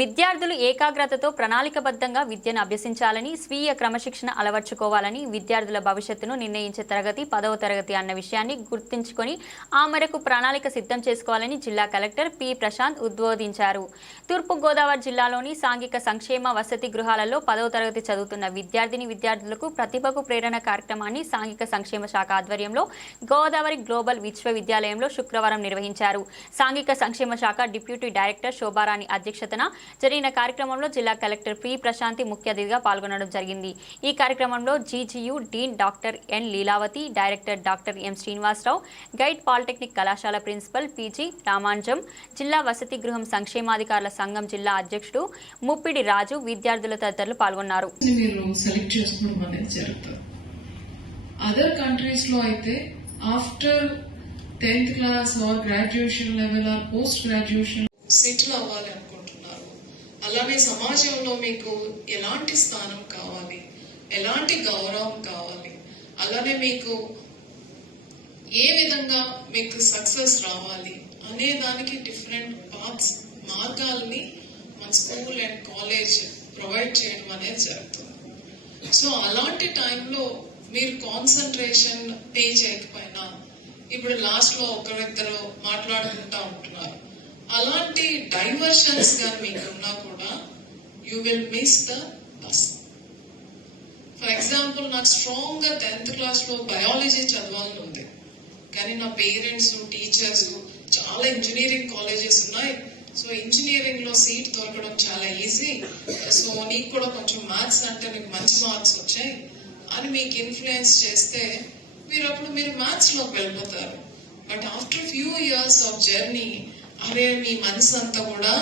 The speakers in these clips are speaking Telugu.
విద్యార్థులు ఏకాగ్రతతో ప్రణాళికబద్ధంగా విద్యను అభ్యసించాలని స్వీయ క్రమశిక్షణ అలవర్చుకోవాలని విద్యార్థుల భవిష్యత్తును నిర్ణయించే తరగతి పదవ తరగతి అన్న విషయాన్ని గుర్తుంచుకొని ఆ మేరకు ప్రణాళిక సిద్ధం చేసుకోవాలని జిల్లా కలెక్టర్ పి. ప్రశాంత్ ఉద్బోధించారు. తూర్పుగోదావరి జిల్లాలోని సాంఘిక సంక్షేమ వసతి గృహాలలో పదవ తరగతి చదువుతున్న విద్యార్థిని విద్యార్థులకు ప్రతిభకు ప్రేరణ కార్యక్రమాన్ని సాంఘిక సంక్షేమ శాఖ ఆధ్వర్యంలో గోదావరి గ్లోబల్ విశ్వవిద్యాలయంలో శుక్రవారం నిర్వహించారు. సాంఘిక సంక్షేమ శాఖ డిప్యూటీ డైరెక్టర్ శోభారాణి అధ్యక్షతన జరిగిన కార్యక్రమంలో జిల్లా కలెక్టర్ పి ప్రశాంతి ముఖ్య అతిథిగా పాల్గొనడం జరిగింది. ఈ కార్యక్రమంలో G G U dean doctor N Leelavathi director doctor M Srinivasa Rao guide polytechnic కళాశాల ప్రిన్సిపల్ పీజీ రామాంజం జిల్లా వసతి గృహం సంక్షేమాధికారుల సంఘం జిల్లా అధ్యక్షుడు ముప్పిడి రాజు విద్యార్థుల తదితరులు పాల్గొన్నారు. అదర్ కంట్రీస్లో అయితే after tenth class or graduation level or post graduation settle అవ్వాలి అనుకుంటున్నారు అలానే సమాజంలో మీకు ఎలాంటి స్థానం కావాలి? ఎలాంటి గౌరవం కావాలి? అలానే మీకు ఏ విధంగా మీకు సక్సెస్ రావాలి అనే దానికి డిఫరెంట్ పాత్స్ మార్గాల్ని మన స్కూల్ అండ్ కాలేజ్ ప్రొవైడ్ చేయడం అనేది జరుగుతుంది. సో అలాంటి టైంలో మీరు కాన్సన్ట్రేషన్ పే చేయకపోయినా ఇప్పుడు లాస్ట్లో ఒకరిద్దరు మాట్లాడుకుంటా ఉంటున్నారు. అలాంటి డైవర్షన్స్ కానీ మీకు ఉన్నా కూడా you will miss the bus for example నాకు స్ట్రాంగ్గా టెన్త్ క్లాస్లో బయాలజీ చదవాలని ఉంది. కానీ నా పేరెంట్స్ టీచర్స్ చాలా ఇంజనీరింగ్ కాలేజెస్ ఉన్నాయి. సో ఇంజనీరింగ్లో సీట్ దొరకడం చాలా ఈజీ సో నీకు కూడా కొంచెం మ్యాథ్స్ అంటే నీకు మంచి మార్క్స్ వచ్చాయి. అని మీకు ఇన్ఫ్లుయెన్స్ చేస్తే మీరు అప్పుడు మీరు మ్యాథ్స్లోకి వెళ్ళిపోతారు. But after few years of journey అరే మీ మనసు అంతా కూడా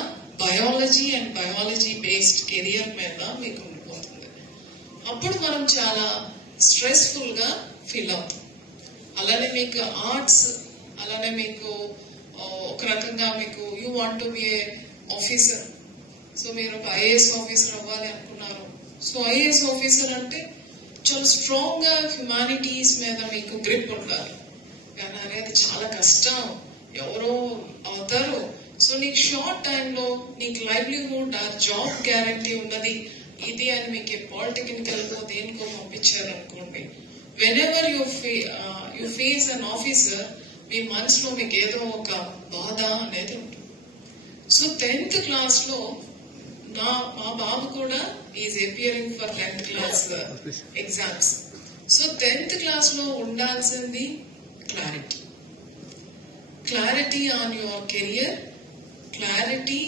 biology and biology based career మీద మీకు ఉండిపోతుంది. అప్పుడు మనం చాలా స్ట్రెస్ఫుల్గా ఫీల్ అవుతాం. అలానే మీకు ఆర్ట్స్ అలానే మీకు ఒక రకంగా మీకు you want to be a officer so మీరు ఒక ఐఏఎస్ ఆఫీసర్ అవ్వాలి అనుకున్నారు. సో ఐఏఎస్ ఆఫీసర్ అంటే చాలా స్ట్రాంగ్గా హ్యుమానిటీస్ మీద మీకు గ్రిప్ ఉండాలి. కానీ అనేది చాలా కష్టం. ఎవరో అవుతారు. సో నీకు షార్ట్ టైంలో నీకు లైవ్లీహుడ్ ఆ జాబ్ గ్యారంటీ ఉన్నది. ఇది అని మీకు పాలిటెక్నికల్ దేనికో పంపించారు అనుకోండి whenever you you face an officer మీ మనసులో మీకు ఏదో ఒక బాధ అనేది ఉంటుంది. సో టెన్త్ క్లాస్లో నా మా బాబు కూడా is appearing for tenth class exams so tenth క్లాస్లో ఉండాల్సింది clarity clarity on your career clarity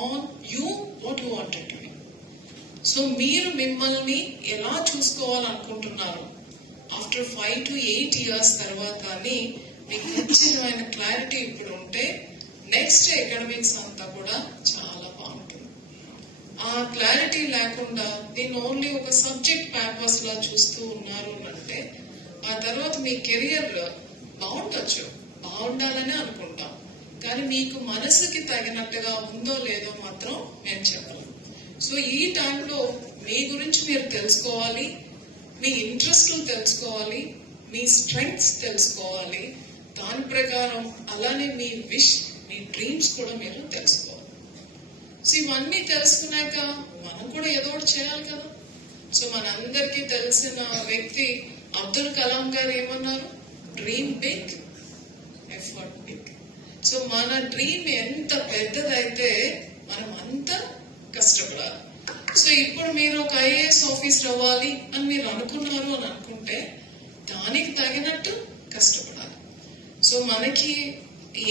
on you what you wanted so మీరు మిమ్మల్ని ఎలా చూసుకోవాలనుకుంటున్నారు? After five to eight years తర్వాత అని మీకు ఖచ్చితమైన క్లారిటీ ఇప్పుడు ఉంటే నెక్స్ట్ అకాడమిక్స్ అంతా కూడా చాలా బాగుంటుంది. ఆ క్లారిటీ లేకుండా నేను ఓన్లీ ఒక సబ్జెక్ట్ పేపర్స్ లా చూస్తూ ఉన్నారు అంటే ఆ తర్వాత మీ కెరియర్ బాగుండొచ్చు. బాగుండాలని అనుకుంటాం. కానీ మీకు మనసుకి తగినట్టుగా ఉందో లేదో మాత్రం నేను చెప్పను సో ఈ టైంలో మీ గురించి మీరు తెలుసుకోవాలి మీ ఇంట్రెస్ట్లు తెలుసుకోవాలి మీ స్ట్రెంగ్స్ తెలుసుకోవాలి. దాని ప్రకారం అలానే మీ విష్ మీ డ్రీమ్స్ కూడా మీరు తెలుసుకోవాలి. సో ఇవన్నీ తెలుసుకున్నాక మనం కూడా ఏదో ఒకటి చేయాలి కదా. సో మనందరికీ తెలిసిన వ్యక్తి అబ్దుల్ కలాం గారు ఏమన్నారు? Dream big effort big so మన డ్రీమ్ ఎంత పెద్దదైతే మనం అంత కష్టపడాలి. సో ఇప్పుడు మీరు ఒక ఐఏఎస్ ఆఫీసర్ అవ్వాలి అని మీరు అనుకున్నారు అని అనుకుంటే దానికి తగినట్టు కష్టపడాలి. సో మనకి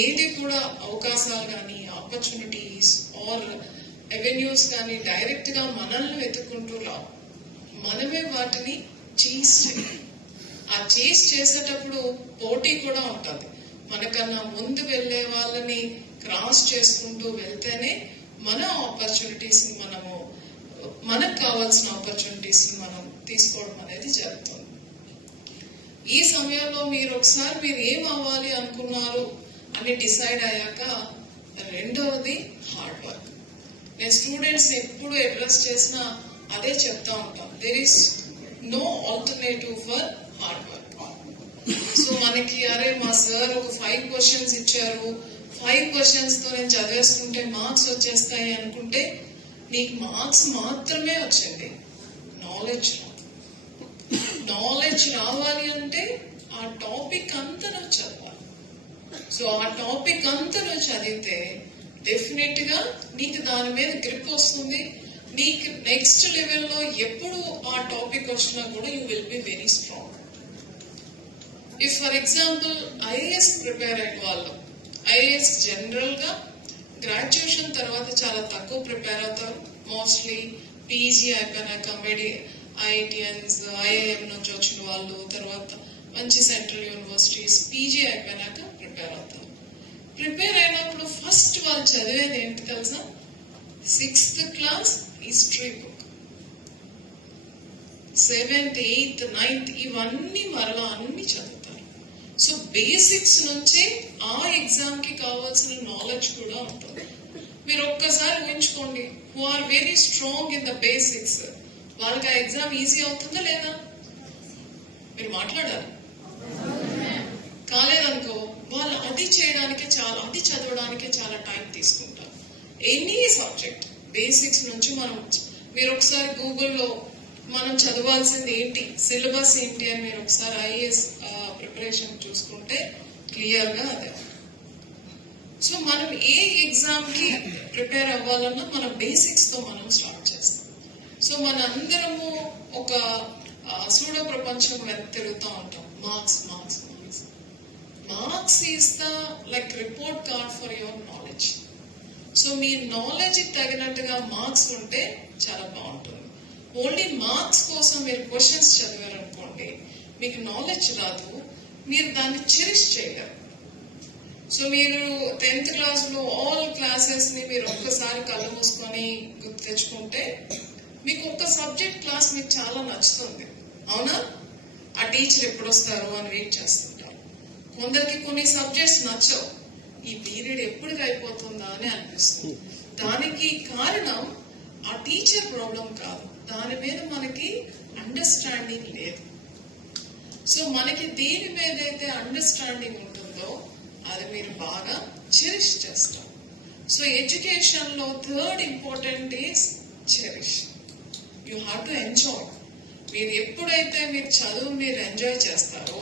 ఏది కూడా అవకాశాలు కానీ ఆపర్చునిటీస్ ఆర్ ఎవెన్యూస్ కానీ డైరెక్ట్గా మనల్ని వెతుక్కుంటూ రావు. మనమే వాటిని చేసి ఆ చేస్ చేసేటప్పుడు పోటీ కూడా ఉంటుంది. మనకన్నా ముందు వెళ్ళే వాళ్ళని క్రాస్ చేసుకుంటూ వెళ్తేనే మన ఆపర్చునిటీస్ మనము మనకు కావాల్సిన ఆపర్చునిటీస్ మనం తీసుకోవడం అనేది జరుగుతుంది. ఈ సమయంలో మీరు ఒకసారి మీరు ఏం అవ్వాలి అనుకున్నారు అని డిసైడ్ అయ్యాక రెండవది హార్డ్ వర్క్ నేను స్టూడెంట్స్ ఎప్పుడు అడ్రస్ చేసినా అదే చెప్తా ఉంటాను. There is no alternative for hard work so మనకి అరే మా సార్ ఒక ఫైవ్ క్వశ్చన్స్ ఇచ్చారు. ఫైవ్ క్వశ్చన్స్తో నేను చదివేసుకుంటే మార్క్స్ వచ్చేస్తాయి అనుకుంటే నీకు మార్క్స్ మాత్రమే వచ్చింది నాలెడ్జ్ నాలెడ్జ్ రావాలి అంటే ఆ టాపిక్ అంతా నువ్వు చదవాలి. సో ఆ టాపిక్ అంతా నువ్వు చదివితే డెఫినెట్గా నీకు దాని మీద గ్రిప్ వస్తుంది. నీకు నెక్స్ట్ లెవెల్లో ఎప్పుడు ఆ టాపిక్ వచ్చినా కూడా you will be very strong if for example I A S prepare అయిన వాళ్ళు ఐఏఎస్ జనరల్గా గ్రాడ్యుయేషన్ తర్వాత చాలా తక్కువ ప్రిపేర్ అవుతారు. మోస్ట్లీ పీజీ అయిపోయినాక మెడి ఐఐటిఎన్స్ ఐఐఎం నుంచి వచ్చిన వాళ్ళు తర్వాత మంచి సెంట్రల్ యూనివర్సిటీస్ పీజీ అయిపోయినాక ప్రిపేర్ అవుతారు. ప్రిపేర్ అయినప్పుడు ఫస్ట్ వాళ్ళు చదివేది ఏంటి తెలుసా? Sixth class history book seventh eighth ninth ఇవన్నీ మరలా అన్ని చదువుతారు సో బేసిక్స్ నుంచి ఆ ఎగ్జామ్కి కావాల్సిన నాలెడ్జ్ కూడా ఉంటుంది. మీరు ఒక్కసారి ఊహించుకోండి who are very strong in the basics వాళ్ళకి ఆ ఎగ్జామ్ ఈజీ అవుతుందా లేదా? మీరు మాట్లాడాలి. కాలేదనుకో వాళ్ళు అది చేయడానికి చాలా అది చదవడానికి చాలా టైం తీసుకుంటారు. ఎనీ సబ్జెక్ట్ బేసిక్స్ నుంచి మనం మీరు ఒకసారి గూగుల్లో మనం చదవాల్సింది ఏంటి? సిలబస్ ఏంటి అని మీరు ఒకసారి ఐఏఎస్ ప్రిపరేషన్ చూసుకుంటే క్లియర్గా అదే. సో మనం ఏ ఎగ్జామ్కి ప్రిపేర్ అవ్వాలన్నా మన బేసిక్స్తో మనం స్టార్ట్ చేస్తాం. సో మనందరము ఒక సూడో ప్రపంచం వెనక తిరుగుతూ ఉంటాం. Marks marks marks. Marks is the like report card for your knowledge. So me knowledge తగినట్టుగా మార్క్స్ ఉంటే చాలా బాగుంటుంది. ఓన్లీ మార్క్స్ కోసం మీరు క్వశ్చన్స్ చదివారు అనుకోండి మీకు నాలెడ్జ్ రాదు మీరు దాన్ని చెరిష్ చేయలేరు. సో మీరు టెన్త్ క్లాస్లో ఆల్ క్లాసెస్ని మీరు ఒక్కసారి కళ్ళు మూసుకొని గుర్తు తెచ్చుకుంటే మీకు ఒక్క సబ్జెక్ట్ క్లాస్ మీకు చాలా నచ్చుతుంది. అవునా? ఆ టీచర్ ఎప్పుడు వస్తారు అని వెయిట్ చేస్తుంటారు. కొందరికి కొన్ని సబ్జెక్ట్స్ నచ్చవు. ఈ పీరియడ్ ఎప్పుడు అయిపోతుందా అని అనిపిస్తుంది. దానికి కారణం ఆ టీచర్ ప్రాబ్లం కాదు. దాని మీద మనకి అండర్స్టాండింగ్ లేదు. సో మనకి దేని మీద అయితే అండర్స్టాండింగ్ ఉంటుందో అది మీరు బాగా చెరిష్ చేస్తారు. సో ఎడ్యుకేషన్లో third important is cherish you have to enjoy మీరు ఎప్పుడైతే మీరు చదువు మీరు ఎంజాయ్ చేస్తారో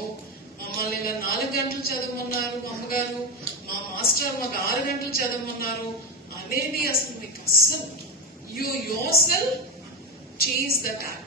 మమ్మల్ని ఇలా నాలుగు గంటలు చదవమన్నారు మా అమ్మగారు మా మాస్టర్ మాకు ఆరు గంటలు చదవమన్నారు అనేది అసలు మీకు అస్సలు you yourself chase the cat.